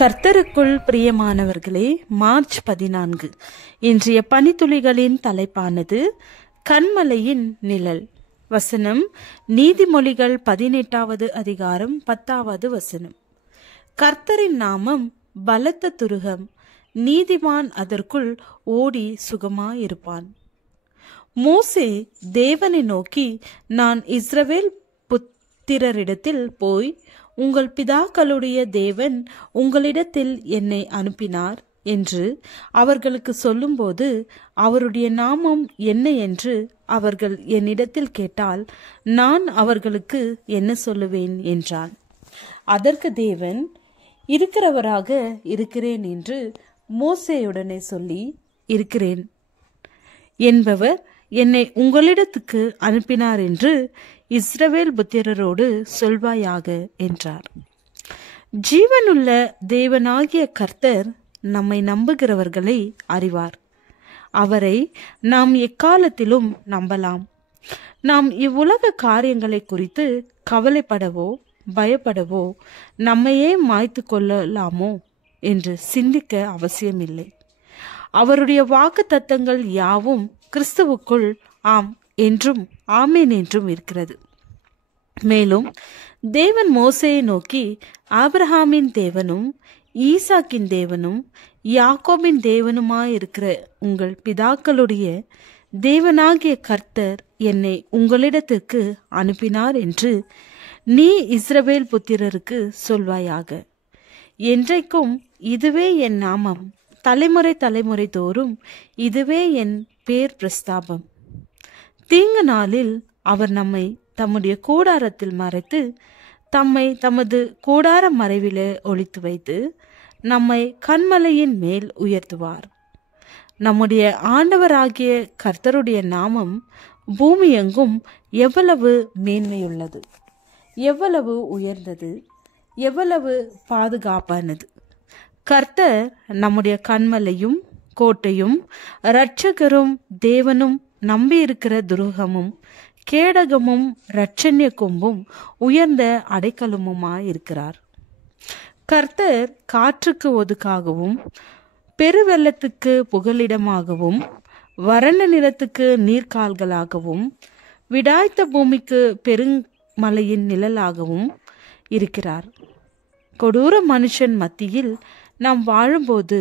கர்த்தருக்குள் பிரியமானவர்களே, மார்ச் 14 இன்றைய பனித்துளிகளின் தலைப்பானது கன்மலையின் நிழல். வசனம் நீதிமொழிகள் 18வது அதிகாரம் 10வது வசனம். கர்த்தரின் நாமம் பலத்த துருகம், நீதிமான் அதற்குள் ஓடி சுகமாயிருப்பான். மோசே தேவனை நோக்கி, நான் இஸ்ரவேல் புத்திரரிடத்தில் போய், உங்கள் பிதாக்களுடைய தேவன் உங்களிடத்தில் என்னை அனுப்பினார் என்று அவர்களுக்கு சொல்லும்போது, அவருடைய நாமம் என்ன என்று அவர்கள் என்னிடத்தில் கேட்டால் நான் அவர்களுக்கு என்ன சொல்லுவேன் என்றான். அதற்கு தேவன், இருக்கிறவராக இருக்கிறேன் என்று மோசேயுடனே சொல்லி, இருக்கிறேன் என்பவர் என்னை உங்களிடத்துக்கு அனுப்பினார் என்று இஸ்ரவேல் புத்திரரோடு சொல்வாயாக என்றார். ஜீவனுள்ள தேவனாகிய கர்த்தர் நம்மை நம்புகிறவர்களை அறிவார். அவரை நாம் எக்காலத்திலும் நம்பலாம். நாம் இவ்வுலக காரியங்களை குறித்து கவலைப்படவோ பயப்படவோ நம்மையே மாய்த்து கொள்ளலாமோ என்று சிந்திக்க அவசியமில்லை. அவருடைய வாக்கு தத்தங்கள் யாவும் கிறிஸ்துவுக்குள் ஆம் என்றும் ஆமேன் என்றும் இருக்கிறது. மேலும் தேவன் மோசேயை நோக்கி, ஆபிரகாமின் தேவனும் ஈசாக்கின் தேவனும் யாக்கோபின் தேவனுமாயிருக்கிற உங்கள் பிதாக்களுடைய தேவனாகிய கர்த்தர் என்னை உங்களிடத்திற்கு அனுப்பினார் என்று நீ இஸ்ரவேல் புத்திரருக்கு சொல்வாயாக. என்றைக்கும் இதுவே என் நாமம், தலைமுறை தலைமுறை தோறும் இதுவே என் பேர் பிரஸ்தாபம். தீங்கு நாளில் அவர் நம்மை தம்முடைய கூடாரத்தில் மறைத்து, தம்மை தமது கூடார மறைவிலே ஒளித்து வைத்து, நம்மை கன்மலையின் மேல் உயர்த்துவார். நம்முடைய ஆண்டவராகிய கர்த்தருடைய நாமம் பூமி எங்கும் எவ்வளவு மேன்மையுள்ளது, எவ்வளவு உயர்ந்தது, எவ்வளவு பாதுகாப்பானது. கர்த்தர் நம்முடைய கன்மலையும் கோட்டையும் இரட்சகரும் தேவனும் நம்பியிருக்கிற துருகமும் கேடகமும் இரட்சண்ய கொம்பும் உயர்ந்த அடைக்கலமுமாயிருக்கிறார். கர்த்தர் காற்றுக்கு ஒதுக்காகவும் பெருவெள்ளத்துக்கு புகலிடமாகவும் வறண்ட நிலத்துக்கு நீர்கால்களாகவும் விடாய்த்த பூமிக்கு பெருமலையின் நிழலாகவும் இருக்கிறார். கொடூர மனுஷன் மத்தியில் நாம் வாழும்போது,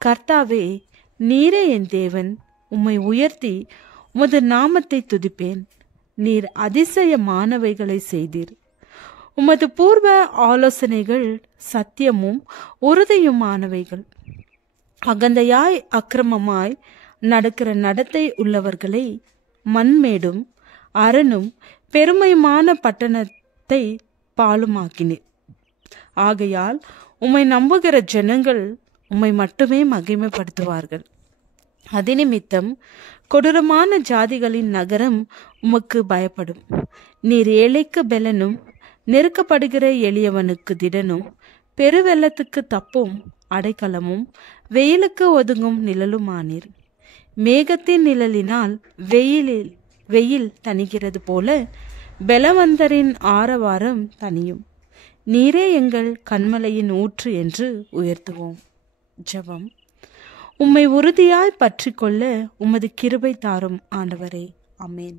கர்த்தாவே, நீரே என் தேவன், உம்மை உயர்த்தி உமது நாமத்தை துதிப்பேன். நீர் அதிசயமானவைகளை செய்தீர். உமது பூர்வ ஆலோசனைகள் சத்தியமும் உறுதியுமானவைகள். அகந்தையாய் அக்கிரமமாய் நடக்கிற நடத்தை உள்ளவர்களை மண்மேடும் அரணும் பெருமையுமான பட்டணத்தை பாழுமாக்கினீர். ஆகையால் உம்மை நம்புகிற ஜனங்கள் உம்மை மட்டுமே மகிமைப்படுத்துவார்கள். அதிநிமித்தம் கொடூரமான ஜாதிகளின் நகரம் உமக்கு பயப்படும். நீர் ஏழைக்கு பெலனும் நெருக்கப்படுகிற எளியவனுக்கு திடனும் பெருவெள்ளத்துக்கு தப்பும் அடைக்கலமும் வெயிலுக்கு ஒதுங்கும் நிழலுமானீர். மேகத்தின் நிழலினால் வெயில் தணிகிறது போல பலவந்தரின் ஆரவாரம் தனியும். நீரே எங்கள் கன்மலையின் ஊற்று என்று உயர்த்துவோம். ஜெபம். உம்மை உறுதியாய் பற்றி கொள்ள உமது கிருபை தாரும் ஆண்டவரே. ஆமென்.